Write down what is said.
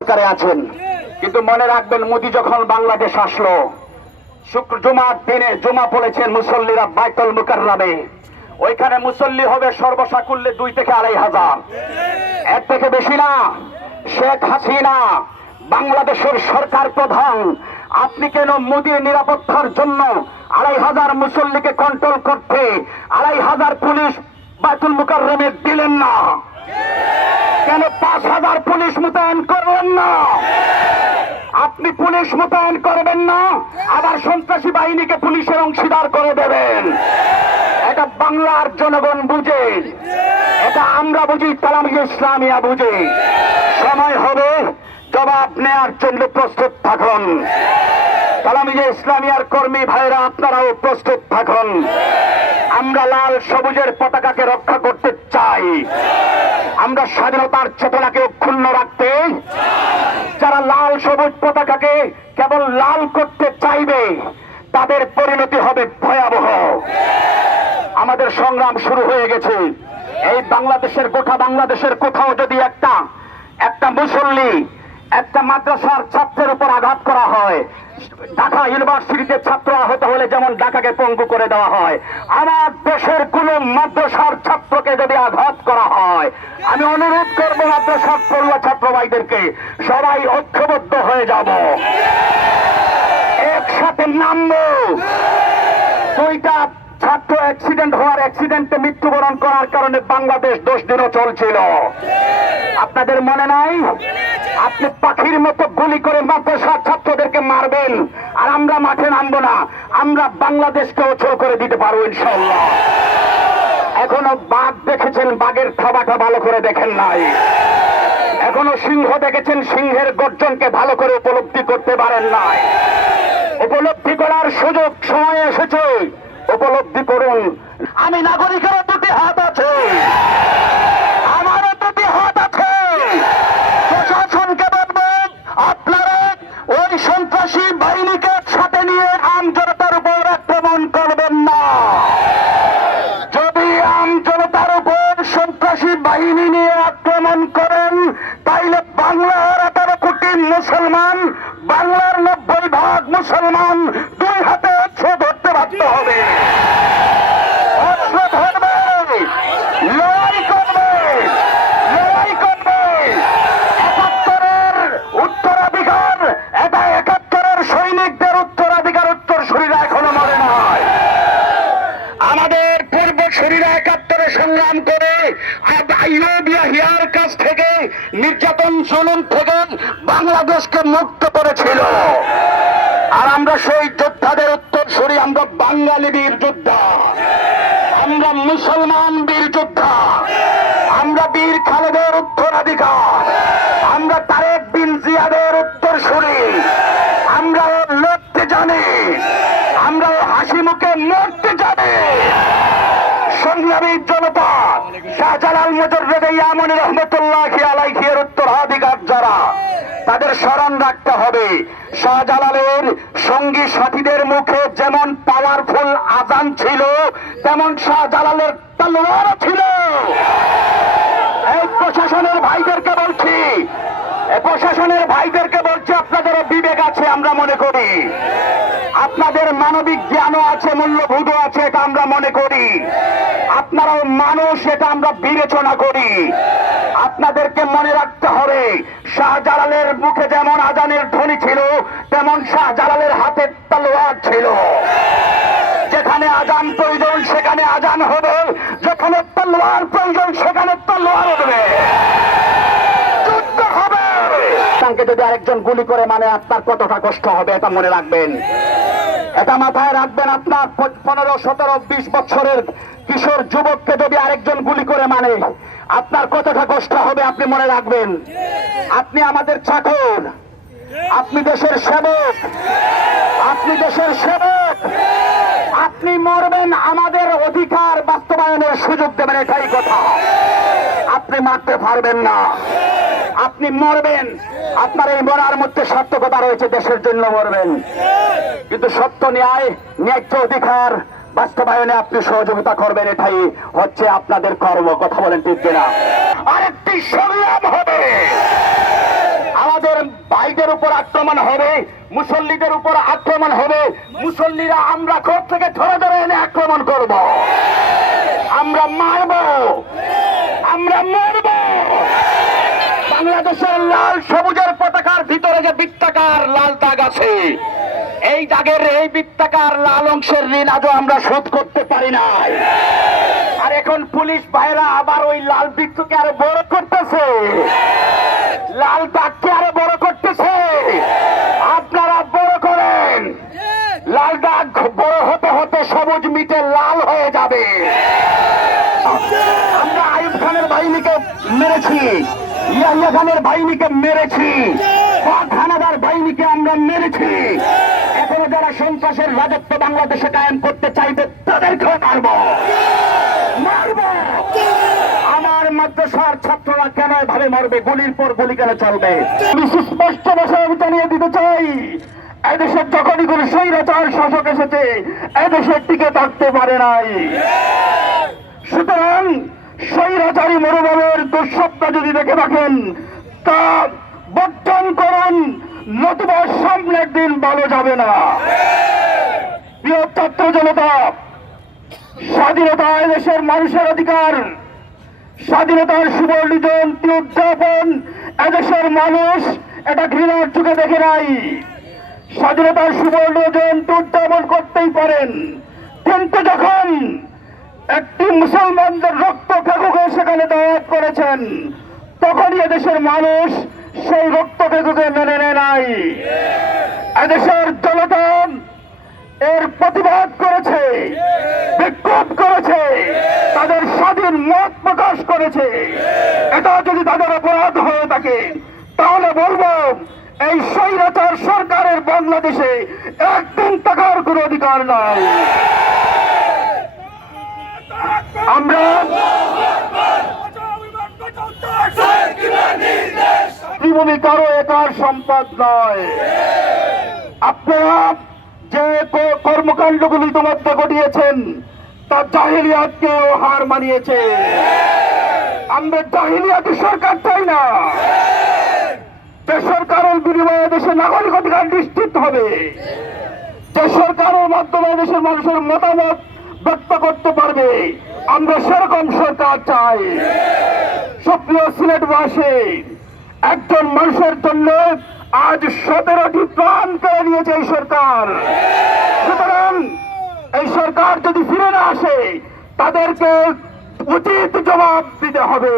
সরকারে আছেন, কিন্তু মনে রাখবেন মোদী যখন বাংলাদেশ আসলো জুমার দিনে জুমা পড়েছেন মুসল্লিরা বাইতুল মুকাররমে। ওইখানে মুসল্লি হবে সর্বসাকুল্যে 2 থেকে 2,500, এর থেকে বেশি না। শেখ হাসিনা বাংলাদেশের সরকার প্রধান, আপনি কেন মোদীর নিরাপত্তার জন্য 2,500 মুসল্লিকে কন্ট্রোল করতে 2,500 পুলিশ বাইতুল মুকাররমে দিলেন না? কেন 5,000 পুলিশ মোতায়েন করলেন না? আপনি পুলিশ মোতায়েন করবেন না, আবার সন্ত্রাসী বাহিনীকে পুলিশের অংশীদার করে দেবেন। এটা বাংলার জনগণ বুঝে, এটা আমরা বুঝি, তালামিয়ে ইসলামিয়া বুঝে। সময় হবে, জবাব নেয়ার জন্য প্রস্তুত থাকুন। তালামিয়ে ইসলামিয়ার কর্মী ভাইরা আপনারাও প্রস্তুত থাকুন। আমরা লাল সবুজের পতাকাকে রক্ষা করতে চাই, আমরা স্বাধীনতার চেতনাকে অক্ষুণ্ণ রাখতে। যারা লাল সবুজ পতাকাকে কেবল লাল করতে চাইবে তাদের পরিণতি হবে ভয়াবহ। আমাদের সংগ্রাম শুরু হয়ে গেছে। এই বাংলাদেশের গোটা বাংলাদেশের কোথাও যদি একটা মুসল্লি একটা মাদ্রাসার ছাত্রের উপর আঘাত করা হয়, ঢাকা ইউনিভার্সিটিতে ছাত্র আহত হলে যেমন ঢাকাকে পঙ্গু করে দেওয়া হয়, আমার দেশের কোন মাদ্রাসার ছাত্রকে যদি আঘাত করা হয়, আমি অনুরোধ করবো মাদ্রাসার পড়ুয়া ছাত্র ভাইদেরকে সবাই ঐক্যবদ্ধ হয়ে যাব, একসাথে নামবো। 2টা ছাত্র অ্যাক্সিডেন্টে মৃত্যুবরণ করার কারণে বাংলাদেশ 10 দিনও চলছিল। আপনাদের মনে নাই? আপনি পাখির মতো গুলি করে মাদ্রাসার ছাত্রদেরকে মারবেন, আর আমরা মাঠে নামবো না। আমরা বাংলাদেশকে অচল করে দিতে পারবো ইনশাআল্লাহ। এখনো বাঘ দেখেছেন, বাঘের থাবাটা ভালো করে দেখেন নাই। এখনো সিংহ দেখেছেন, সিংহের গর্জনকে ভালো করে উপলব্ধি করতে পারেন নাই। উপলব্ধি করার সুযোগ সময় এসেছে, উপলব্ধি করুন। আমি নাগরিকেরও 2টি হাত আছে, আমারও 2টি হাত আছে। প্রশাসনকে বলবো, আপনারা ওই সন্ত্রাসী বাহিনীকে সাথে নিয়ে আমজনতার উপর আক্রমণ করবেন না। যদি আমজনতার উপর সন্ত্রাসী বাহিনী নিয়ে আক্রমণ করেন, তাইলে বাংলার 18 কোটি মুসলমান, বাংলার 90% মুসলমান 2 হাতে অস্ত্র ধরতে বাধ্য হবে। অস্ত্র ধরবে, লড়াই করবে, লড়াই করবে। 71-এর উত্তরাধিকার, এটা 71-এর সৈনিকদের উত্তরাধিকার, উত্তরসূরিরা এখনো মরে নাই। আমাদের পূর্বসূরিরা 71-এ সংগ্রাম করে আইয়ুব ইয়াহিয়ার কাছ থেকে, নির্যাতন জুলুম থেকে বাংলাদেশকে মুক্ত করেছিল। আর আমরা সেই যোদ্ধাদের উত্তরসূরি, আমরা বাঙালি বীর যোদ্ধা, আমরা মুসলমান বীর যোদ্ধা, আমরা বীর খালেদের উত্তরাধিকার, আমরা তারেক বিন জিয়াদের উত্তরসূরি। আমরা লড়তে জানি, আমরা হাসি মুখে মরতে জানি। সংগ্রামী জনতা, শাহজালাল মুজাররদে ইয়ামানী রহমতুল্লাহি আলাইহি এর উত্তরাধিকার যারা, তাদের স্মরণ রাখতে হবে। শাহজালালের সঙ্গী সাথীদের মুখে যেমন পাওয়ারফুল আজান ছিল, তেমন শাহজালালের তলোয়ারও ছিল। এই প্রশাসনের ভাইদেরকে বলছি, প্রশাসনের ভাইদেরকে বলছি, আপনাদেরও বিবেক আছে আমরা মনে করি, আপনাদের মানবিক জ্ঞানও আছে, মূল্যবোধও আছে, এটা আমরা মনে করি। আপনারাও মানুষ, এটা আমরা বিবেচনা করি। আপনাদেরকে মনে রাখতে হবে, শাহজালালের মুখে যেমন আজানের ধ্বনি ছিল, তেমন শাহজালালের হাতে তলোয়ার ছিল। যেখানে আজান প্রয়োজন সেখানে আজান হবে, যেখানে তলোয়ার প্রয়োজন সেখানে তলোয়ার হবে। যুদ্ধ হবে। তাকে যদি আরেকজন গুলি করে মানে আপনার কতটা কষ্ট হবে, এটা মনে রাখবেন, এটা মাথায় রাখবেন। আপনার 15, 17, 20 বছরের কিশোর যুবককে যদি আরেকজন গুলি করে মানে আপনার কতটা কষ্ট হবে আপনি মনে রাখবেন। আপনি আমাদের চাকর, আপনি দেশের সেবক, আপনি দেশের সেবক। আপনি মরবেন, আমাদের অধিকার বাস্তবায়নের সুযোগ দেবেন, এটাই কথা। আপনি মারতে পারবেন না, আপনি মরবেন। আপনার এই মরার মধ্যে সার্থকতা রয়েছে, দেশের জন্য মরবেন। কিন্তু সত্য ন্যায্য অধিকার বাস্তবায়নে আপনি সহযোগিতা করবেন, এটাই হচ্ছে আপনাদের কর্ম। কথা বলেন ঠিক কিনা? আরেকটি সংগ্রাম হবে, আমাদের ভাইদের উপর আক্রমণ হবে, মুসল্লিদের উপর আক্রমণ হবে, মুসল্লিরা আমরা ঘর থেকে ধরে ধরে এনে আক্রমণ করব, আমরা মারব, আমরা মারব। বাংলাদেশের লাল সবুজের পতাকার ভিতরে যে বৃত্তাকার লাল দাগ আছে, এই দাগের এই বৃত্তাকার লাল অংশের ঋণ আজও আমরা শোধ করতে পারি নাই। আর এখন পুলিশ ভাইরা আবার ওই লাল বৃত্তকে আরো বড় করতেছে, লাল দাগকে আরো বড় করতেছে। আপনারা বড় করেন, লাল দাগ বড় হতে হতে সবুজ মিটে লাল হয়ে যাবে। আমরা আইয়ুব খানের বাহিনীকে মেরেছি, ইয়াহিয়া খানের বাহিনীকে মেরেছি, পাক হানাদার বাহিনীকে আমরা মেরেছি। এখনো যারা সন্ত্রাসের রাজত্ব বাংলাদেশে কায়েম করতে চাইবে তাদেরকেও মারবো, মারবো। আমার মাদ্রাসার ছাত্ররা কেন ভাবে মরবে, গুলির পর গুলি কেন চলবে? আমি সুস্পষ্ট ভাষায় আমি জানিয়ে দিতে চাই, এদেশের যখনই কোন স্বৈরাচার শাসক এসেছে এদেশের টিকে থাকতে পারে নাই। সুতরাং স্বৈরাচারী মনোভাবের দুঃস্বপ্ন যদি দেখে থাকেন তা বর্জন করুন, নতুবা সামনের দিন ভালো যাবে না। প্রিয় ছাত্র জনতা, স্বাধীনতা এদেশের মানুষের অধিকার, স্বাধীনতার সুবর্ণ জয়ন্তী উদযাপন এদেশের মানুষ এটা ঘৃণার চোখে দেখে নাই। স্বাধীনতার সুবর্ণ জয়ন্তী উদযাপন করতেই পারেন, কিন্তু যখন একটি মুসলমানদের রক্ত ফেকুকে সেখানে দাওয়াত করেছেন তখনই এদেশের মানুষ সেই রক্ত ফেকুকে মেনে নেয় নাই। এদেশের জনতা এর প্রতিবাদ করেছে, বিক্ষোভ করেছে, তাদের স্বাধীন মত প্রকাশ করেছে। এটা যদি তাদের অপরাধ হয়ে থাকে তাহলে বলবো এই স্বৈরাচার সরকারের বাংলাদেশে একদিন থাকার কোনো অধিকার নাই। আমরা ত্রিভূমি কারো একার সম্পদ নয়। আপনারা যে কর্মকাণ্ডগুলি ইতিমধ্যে ঘটিয়েছেন তা জাহিলিয়াতকে হার মানিয়েছে। আমরা জাহিলিয়াতের সরকার চাই না, যে সরকারের বিনিময়ে দেশের নাগরিক অধিকার নিশ্চিত হবে, যে সরকারের মাধ্যমে দেশের মানুষের মতামত ব্যক্ত করতে পারবে, আমরা সেরকম সরকার চাই। সুপ্রিয় সিলেটবাসী, একজন মানুষের জন্য আজ 17টি প্রাণ কেড়ে নিয়েছে এই সরকার। সুতরাং এই সরকার যদি ফিরে না আসে তাদেরকে উচিত জবাব দিতে হবে।